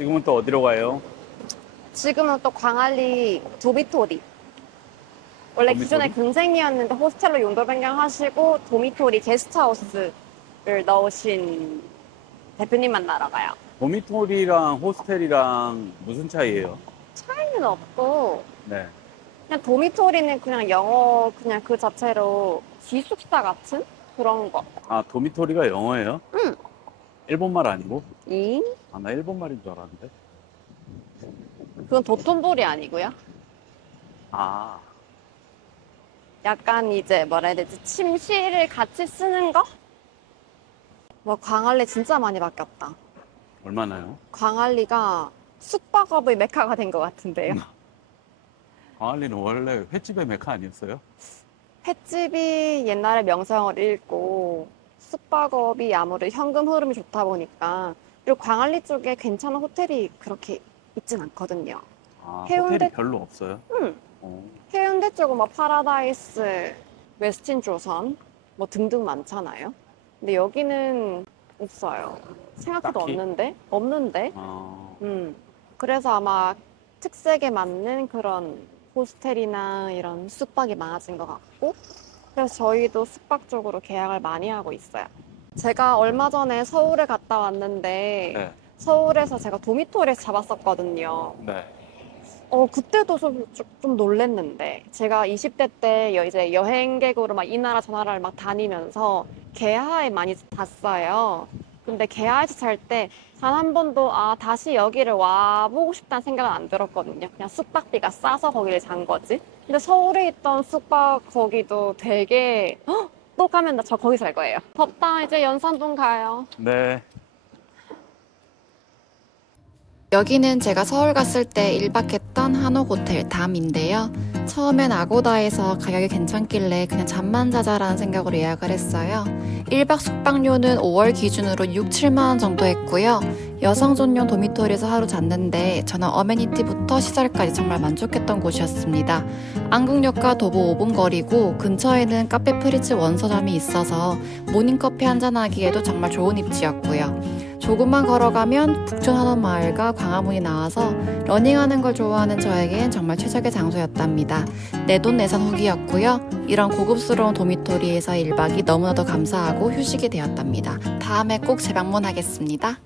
지금은 또 어디로 가요? 지금은 또 광안리 도미토리. 원래 도미토리? 기존에 근생이었는데 호스텔로 용도 변경하시고 도미토리 게스트하우스를 넣으신 대표님 만나러 가요. 도미토리랑 호스텔이랑 무슨 차이예요? 차이는 없고 네. 그냥 도미토리는 그냥 영어 그냥 그 자체로 기숙사 같은 그런 거. 아, 도미토리가 영어예요? 응. 일본말 아니고? 잉? 아, 나 일본 말인 줄 알았는데. 그건 도톤보리 아니고요. 아, 약간 이제 뭐라 해야 되지? 침실을 같이 쓰는 거? 뭐 광안리 진짜 많이 바뀌었다. 얼마나요? 광안리가 숙박업의 메카가 된 것 같은데요. 광안리는 원래 횟집의 메카 아니었어요? 횟집이 옛날에 명성을 잃고 숙박업이 아무래도 현금 흐름이 좋다 보니까 그리고 광안리 쪽에 괜찮은 호텔이 그렇게 있진 않거든요. 아, 해운대- 호텔이 별로 없어요? 응. 어, 해운대 쪽은 뭐 파라다이스, 웨스틴 조선 뭐 등등 많잖아요. 근데 여기는 없어요. 생각해도 딱히? 없는데? 없는데? 아, 음. 그래서 아마 특색에 맞는 그런 호스텔이나 이런 숙박이 많아진 것 같고, 그래서 저희도 숙박 쪽으로 계약을 많이 하고 있어요. 제가 얼마 전에 서울에 갔다 왔는데, 네. 서울에서 제가 도미토리에서 잡았었거든요. 네. 어, 그때도 좀, 좀, 좀 놀랬는데, 제가 20대 때 여- 이제 여행객으로 막 이 나라 저 나라를 막 다니면서 개하에 많이 잤어요. 근데 개하에서 잘 때 단 한 번도 아, 다시 여기를 와보고 싶다는 생각은 안 들었거든요. 그냥 숙박비가 싸서 거기를 잔 거지. 근데 서울에 있던 숙박 거기도 되게, 헉! 또 가면 나 저 거기 살 거예요. 덥다. 이제 연산동 가요. 네. 여기는 제가 서울 갔을 때 1박 했던 한옥 호텔 담인데요. 처음엔 아고다에서 가격이 괜찮길래 그냥 잠만 자자라는 생각으로 예약을 했어요. 1박 숙박료는 5월 기준으로 6, 7만원 정도 했고요. 여성 전용 도미토리에서 하루 잤는데 저는 어메니티부터 시설까지 정말 만족했던 곳이었습니다. 안국역과 도보 5분 거리고 근처에는 카페 프리츠 원서점이 있어서 모닝커피 한잔하기에도 정말 좋은 입지였고요. 조금만 걸어가면 북촌 한옥마을과 광화문이 나와서 러닝하는 걸 좋아하는 저에겐 정말 최적의 장소였답니다. 내돈 내산 후기였고요. 이런 고급스러운 도미토리에서 1박이 너무나도 감사하고 휴식이 되었답니다. 다음에 꼭 재방문하겠습니다.